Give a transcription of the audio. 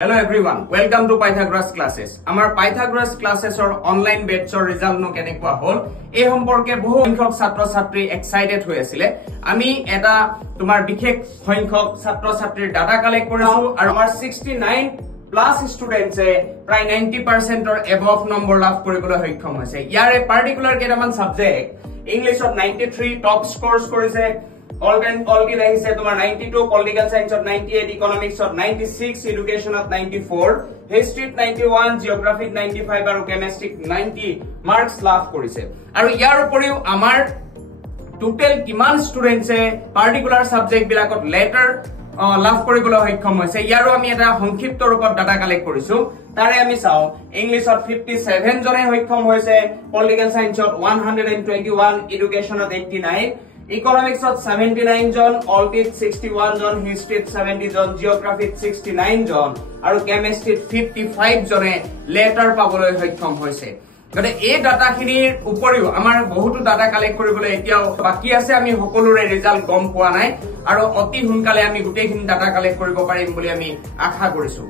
Hello everyone, welcome to Pythagoras classes. Amar Pythagoras classes or online batch or result no kenekwa hol. Ei সম্পর্কে বহু সংখ্যক ছাত্র ছাত্রী excited হৈ আছিল। আমি এটা তোমার বিশেষ সংখ্যক ছাত্র ছাত্ৰীৰ ডাটা কালেক্ট কৰিছো আৰু আমাৰ 69 প্লাস স্টুডেন্টস প্ৰায় 90% or above নম্বৰ লাভ কৰিবলৈ সক্ষম হৈছে। ইয়াৰে পাৰ্টিকুলাৰ কেইটামান সাবজেক্ট ইংলিশত 93 টপ স্কোৰস কৰিছে। All আহিছে তোমাৰ 92 পলিটিক্যাল সায়েন্সত 98 ইকোনমিক্সত 96 এডুকেশনত 94 হিষ্ট্ৰীত 91 জিওগ্ৰাফিত 95 আৰু কেমিষ্ট্ৰিত 90 মাৰ্কস লাভ কৰিছে। আৰু ইয়াৰ উপৰিও আমাৰ টোটাল কিমান ষ্টুডেন্টছে পাৰ্টিকুলাৰ সাবজেক্ট বিলাকত লেটাৰ লাভ কৰিবলৈ সক্ষম হৈছে ইয়াৰো আমি এটা সংক্ষিপ্ত ৰূপত ডাটা কালেক্ট কৰিছো। তাৰে আমি চাও ইংলিশত 57 জনে সক্ষম হৈছে, পলিটিক্যাল সায়েন্সত 121, এডুকেশনত 89, ইকোনমিক্সত 79 জন, অল্টিত 61 জন, হিষ্ট্ৰীত 70 জন, জিওগ্ৰাফিত 69 জন আৰু কেমিষ্ট্ৰিত 55 জনে লেটাৰ পাবলৈ সক্ষম হৈছে। গতে এই ডাটাখিনিৰ উপৰিও আমাৰ বহুতো ডাটা কালেক্ট কৰিবলৈ এতিয়াও বাকি আছে। আমি সকলোৰে ৰিজাল্ট গম পোৱা নাই আৰু অতি সোনকালে আমি গোটেইখিনি ডাটা কালেক্ট কৰিব পাৰিম বুলি আমি আশা কৰিছো।